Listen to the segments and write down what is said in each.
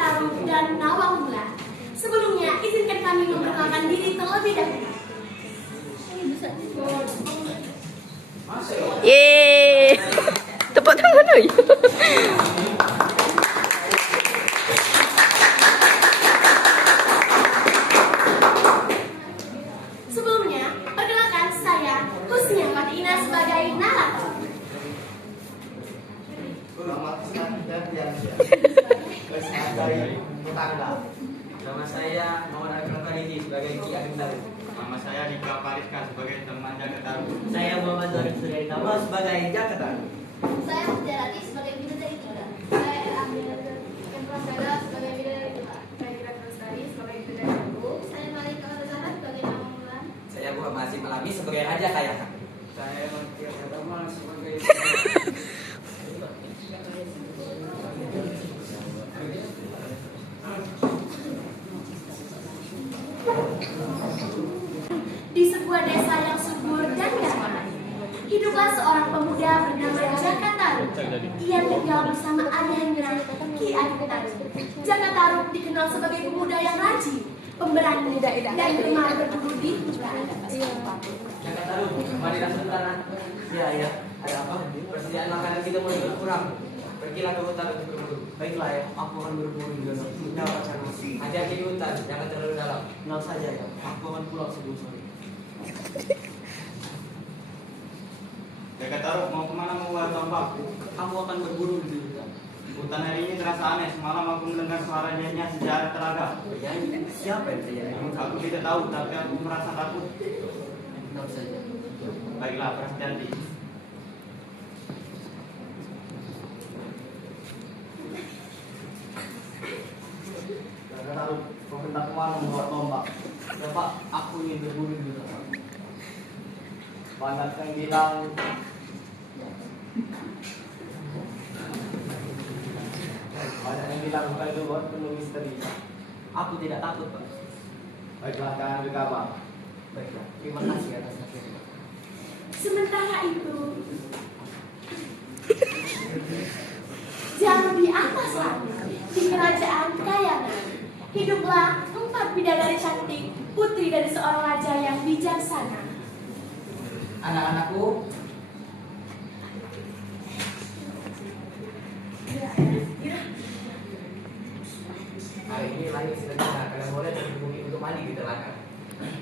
Tarup, dan Nawang Wulan. Sebelumnya, izinkan kami memperkenalkan diri terlebih dahulu. Yeay, tepuk tangan oi. Sebelumnya, perkenalkan saya Husnia Fatina sebagai narator. Nama saya Muhammad Akram Faridi sebagai Ki Ageng Tarup. Nama saya Dika Pariska sebagai teman Jaka Tarup. Saya Muhammad Zarif Suryatama sebagai Jaka Tarup. Saya Mujarati sebagai bidadari juga. Saya Aminata Kemprasada sebagai bidadari juga. Saya Gira Prasari sebagai bidadari aku. Saya Malika Razana sebagai Nawang Wulan. Saya Muhammad Azim Alami sebagai Raja Kayakan. Saya Matia Pratama sebagai Di sebuah desa yang subur dan damai, hiduplah seorang pemuda bernama Jaka Tarup. Ia tinggal bersama ayahnya, Ki Ageng Tarup. Jaka Tarup dikenal sebagai pemuda yang rajin, pemberani, dan gemar berburu di hutan. Jaka Tarup, mari langsung tanah. Ya, ada apa? Persediaan makanan kita mulai berkurang. Pergilah ke hutan untuk berburu. Baiklah ya, aku akan berburu di dalam. Dapat sana. Hati-hati di hutan, jangan terlalu dalam. Tenang saja ya, aku akan pulang sebelum sore. Jaka Tarup mau kemana mau buat tombak? Kamu akan berburu di hutan. Hutan hari ini terasa aneh. Semalam aku mendengar suara nyanyian sejarah telaga. Bernyanyi? Siapa yang terjadi? Aku tidak tahu, tapi aku merasa takut. Tenang saja. Baiklah, berhati-hati. Jaka Tarup, kau hendak kemana membawa tombak? Ya Pak, aku ingin berburu di hutan. Banyak yang bilang bukan itu buat penuh misteri. Aku tidak takut Pak. Baiklah, jangan gegabah. Baiklah, terima kasih atas nasihatnya. Sementara itu, jauh di atas langit, di kerajaan Kayangan, hiduplah 4 bidadari cantik, putri dari seorang raja yang bijaksana. Anak-anakku, hari ini langit sedang cerah. Kalian boleh berbumi untuk mandi di telaga.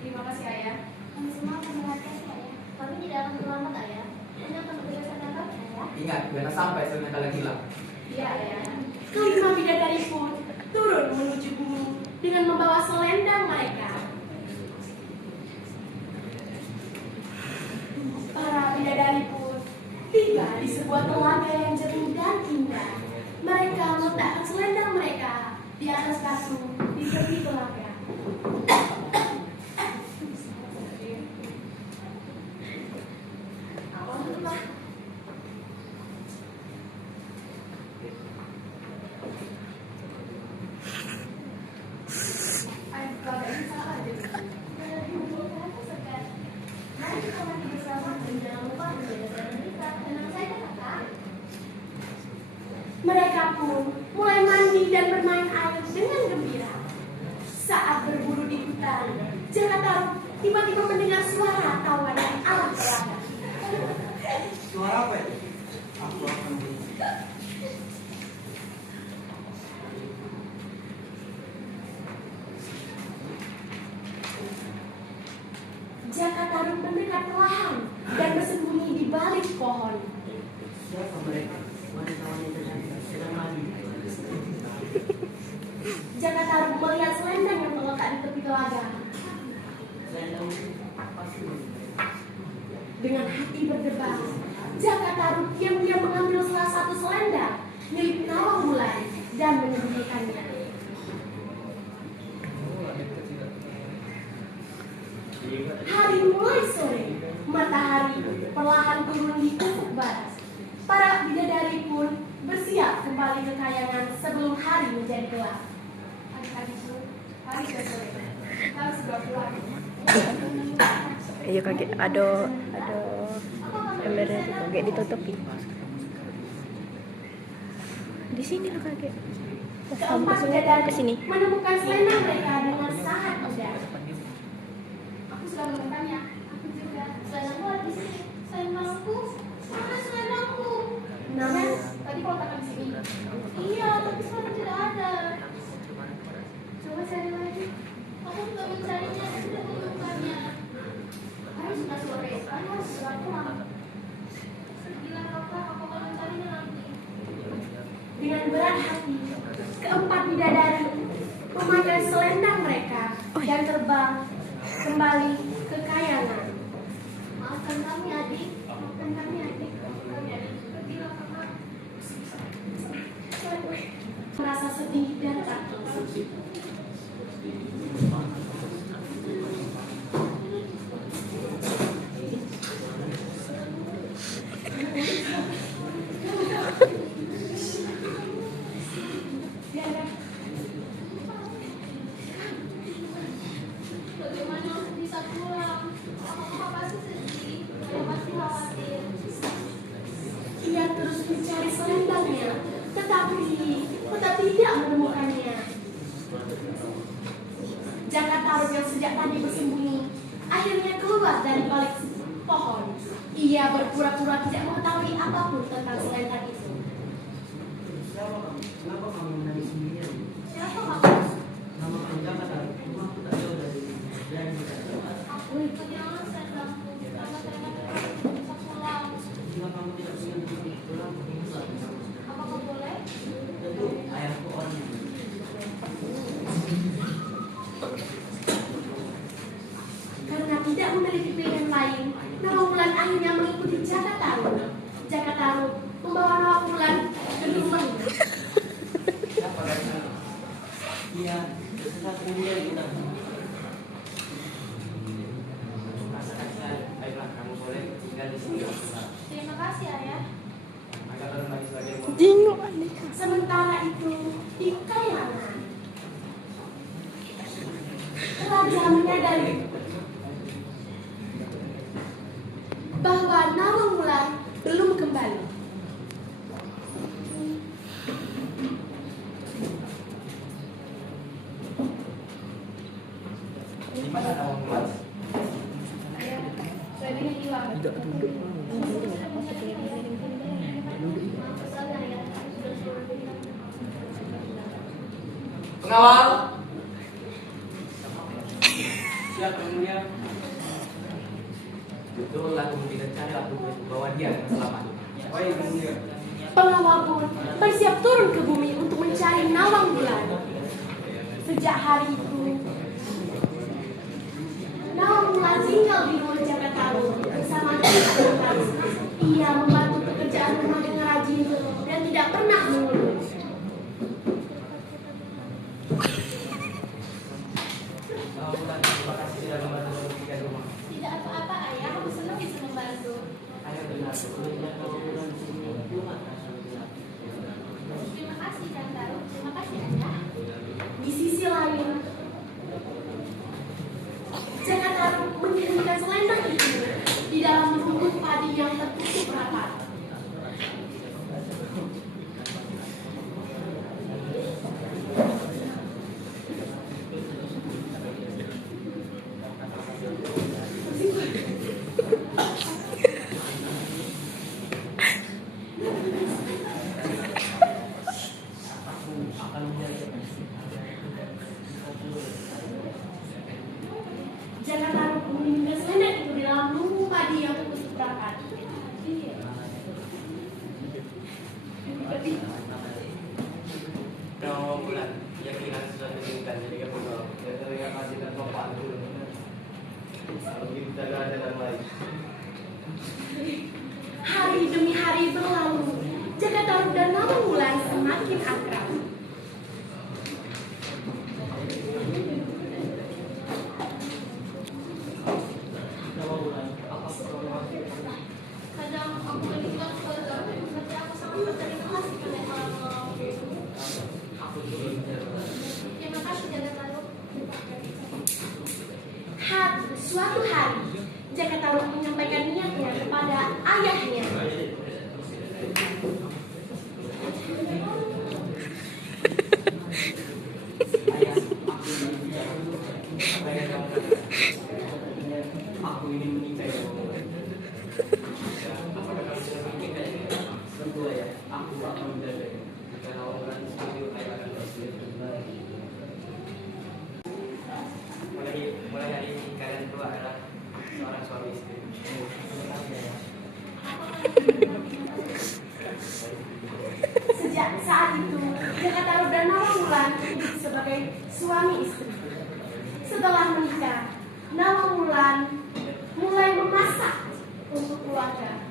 Terima kasih ayah. Kami semua akan mengatakan ayah. Kami tidak akan terlambat ayah. Kami akan bekerja sama ayah. Ingat, jangan sampai sebentar kalian hilang. Iya ayah. Kelima bidadari pun turun menuju bumi dengan membawa selendang mereka. Para bidadari pun tiba di sebuah telaga yang jernih dan indah. Mereka meletakkan selendang mereka di atas batu di tepi telaga. Mereka pun mulai mandi dan bermain air dengan gembira. Saat berburu di hutan, Jaka Tarup tiba-tiba mendengar suara tawa dari arah telaga. Suara apa itu? Aku akan berburu. Jaka Tarup mendekat perlahan dan bersembunyi di balik pohon. Siapa mereka? Wanita-wanita cantik sedang mandi. Jaka Tarup melihat selendang yang terletak di tepi telaga. Selendang pasti. Dengan hati berdebar, Jaka Tarup diam-diam mengambil salah satu selendang milik Nawang Wulan dan menyembunyikannya. Hari mulai sore, matahari perlahan turun di ufuk barat. Para bidadari pun bersiap kembali ke Kayangan sebelum hari menjadi gelap. Adik-adikku, hari sudah sore. Kita sudah pulang. Iya kakek, ada kamera itu kakek ditutupin. Di sini lah kakek. Keempat bidadari Ke sini. menemukan selendang mereka dengan sangat mudah. Aku sudah menemukannya. Aku juga. Selendangku ada di sini. Selendangku? Mana selendangku? Nah, tadi kau katakan di sini. Iya, tapi sekarang tidak ada. Coba cari lagi. Aku juga mencarinya, tidak menemukannya. Harus sudah sore, saya harus sudah pulang. Gila kakak, aku akan mencarinya nanti. Dengan berat hati, keempat bidadari memakai selendang mereka dan terbang kembali ke kayangan. Maafkan kami adik, maafkan kami adik. Pergilah kakak. Merasa sedih dan takut. Bagaimana aku bisa pulang? Aku pasti sedih, saya pasti khawatir. Ia terus mencari selendangnya, tetapi tidak menemukannya. Jaka Tarub yang sejak tadi bersembunyi akhirnya keluar dari balik pohon. Ia berpura-pura tidak mengetahui apapun tentang selendang itu. Siapa kamu? Kenapa kamu menangis sendirian? Siapa kamu? Nama kamu Jaka Tarub. Rumah aku tak jauh dari kita. Aku itu jangan selendangku. Karena saya bisa pulang. Jika kamu tidak ingin pulang, ingatlah. Apakah boleh? Tentu ayahku orang ini. Karena tidak memiliki pilihan lain, Nawangwulan akhirnya mengikuti Jaka Tarub. Jaka Tarub membawa Nawangwulan ke rumahnya. Siapa dari sana? Iya, sesaat kemudian kita. Rasakan saya. Baiklah, kamu boleh tinggal di sini. Terima kasih ayah. Maka baru lagi sebagai murid. Jingok. Sementara itu di kayangan, Raja menyadari bahwa Nawangwulan belum kembali. Di mana Nawangwulan? Selendangnya hilang. Pengawal. Siap yang mulia. Betul aku tidak cari aku bawa dia dengan selamat. Oh iya yang mulia. Pengawal pun bersiap turun ke bumi untuk mencari Nawangwulan. Sejak hari itu, Nawangwulan tinggal di rumah Jaka Tarub bersama anak-anak. Ia membantu pekerjaan rumah dengan rajin dan tidak pernah mengeluh. Nawangwulan, terima kasih sudah membantu membersihkan rumah. Tidak apa-apa ayah, aku senang bisa membantu. Ayah benar, sebelumnya Nawangwulan di sini belum ada benar. Terima kasih Jaka Tarub, terima kasih ayah. Di sisi lain, Jaka Tarub mengirimkan selendang itu di dalam rumput padi yang tertutup rapat. Jaka Tarub mengirimkan selendang itu di dalam rumput padi yang tertutup rapat. Nawangwulan, yakinan sudah diinginkan jadi kebenaran. Ya terima kasih dan bapak dulu. Kalau kita gak ada yang lain. Hari demi hari berlalu, Jaka Tarub dan Nawangwulan semakin akrab. Nawangwulan, apa kamu masih? Kadang aku meninggal keluarga, tapi aku sangat berterima kasih pada Allah. Aku juga Terima kasih Jaka Tarub. Suatu hari, Jaka Tarub menyampaikan niatnya kepada ayahnya. Sejak saat itu, Jakatarup dan Nawangwulan hidup sebagai suami istri. Setelah menikah, Nawangwulan mulai memasak untuk keluarga.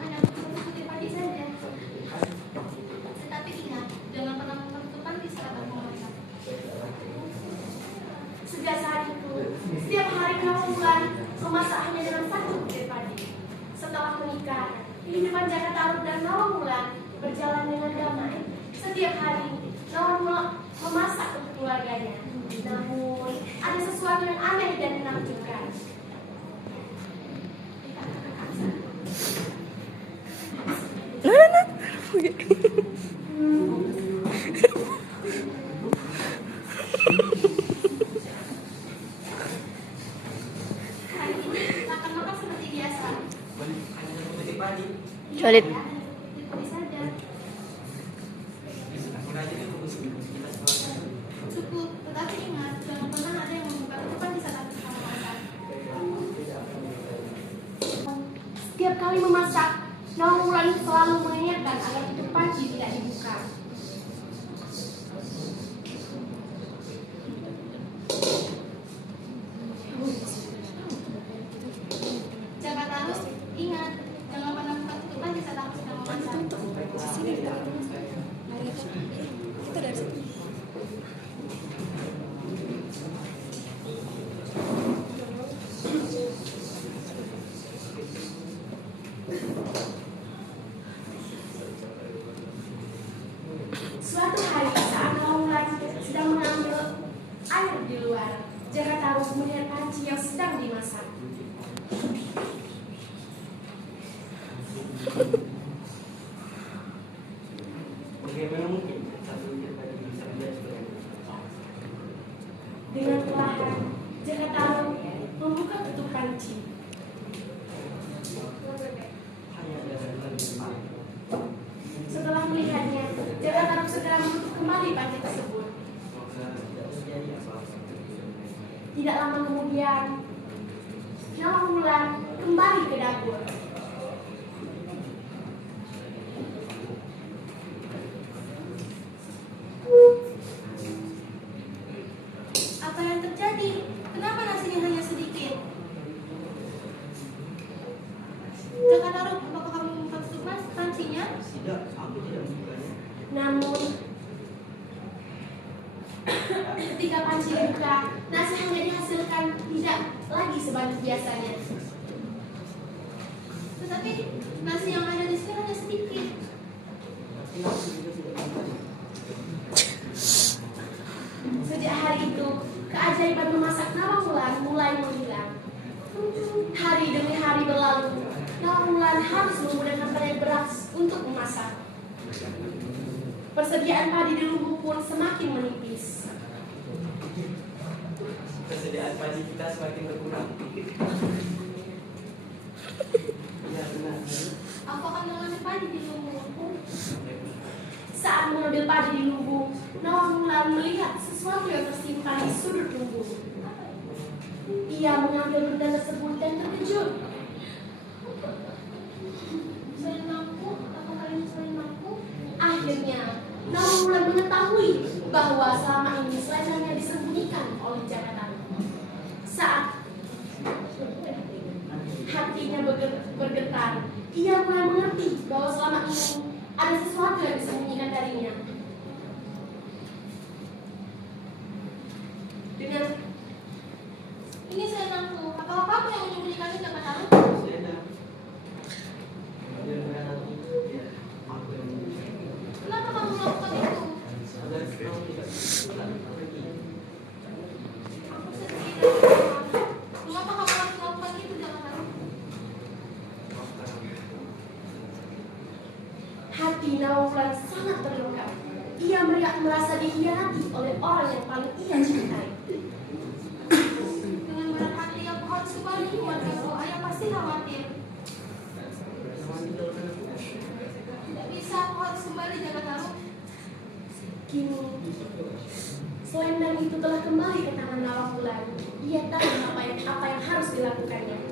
Hanya untuk mengikuti pagi saja. Tetapi ingat, jangan pernah mempertukan di saat pemerintah. Sejak saat itu, setiap hari Nawangwulan memasak hanya dengan satu butir padi. Setelah menikah, kehidupan Jakatarup dan Nawangwulan berjalan dengan damai. Setiap hari, Nawangwulan memasak untuk keluarganya. Namun, ada sesuatu yang aneh dan menakjubkan. Hari ini makan seperti biasa. Hanya satu butir padi. Solid. Iya, ikuti saja. Aku aja dulu kita sekolah. Cukup, tetapi ingat, jangan pernah ada yang membuka tutupan di saat aku sama makan. Setiap kali memasak, Nawangwulan selalu mengingatkan agar tutup panci tidak dibuka. Jakatarup, ingat, jangan pernah membuka tutupan di saat aku sedang memasak. Suatu hari saat Nawangwulan sedang mengambil air di luar, Jakatarup melihat panci yang sedang dimasak. Bagaimana mungkin satu butir padi bisa menjadi sebagai Dengan perlahan, Jakatarup membuka tutup panci. hanya dengan cepat. Setelah melihatnya, Jakatarup segera menutup kembali panci tersebut. Semoga tidak terjadi apa-apa. Tidak lama kemudian, Nawangwulan kembali ke dapur. Apa yang terjadi? Kenapa nasinya hanya sedikit? Jakatarup, apakah kamu membuka tutupan pancinya? Tidak, aku tidak membukanya. Namun, ketika panci dibuka, nasi hanya dihasilkan tidak lagi sebanyak biasanya. Tetapi nasi yang ada di sini hanya sedikit. Tapi aku juga tidak membukanya. Sejak hari itu, keajaiban memasak Nawangwulan mulai menghilang. Hari demi hari berlalu, Nawangwulan harus menggunakan banyak beras untuk memasak. Persediaan padi di lumbung pun semakin menipis. Persediaan padi kita semakin berkurang. Iya benar. Aku akan mengambil padi di lumbung. Saat mengambil padi di lumbung, Nawangwulan melihat sesuatu yang tersimpan di sudut lumbung. Ia mengambil benda tersebut dan terkejut. Selendangku, apakah ini selendangku? Akhirnya, Nawangwulan mengetahui bahwa selama ini selendangnya disembunyikan oleh Jakatarup. Saat hatinya bergetar, ia mulai mengerti bahwa selama ini ada sesuatu yang disembunyikan darinya. Dengan Ini selendangku. Apakah kamu yang menyembunyikannya, Jakatarup? Selendang. Dia benar aku. Ya, aku yang membukanya. Kenapa kamu melakukan itu? Agar kau tidak pulang pergi. Aku sedih dan kecewa. Mengapa kamu harus melakukan itu, Jakatarup? hati Nawangwulan sangat terluka. Ia merasa dikhianati oleh orang yang paling ia cintai. Dengan berat hati aku harus kembali. itu telah kembali ke tangan Nawang Wulan. Ia tahu apa yang harus dilakukannya.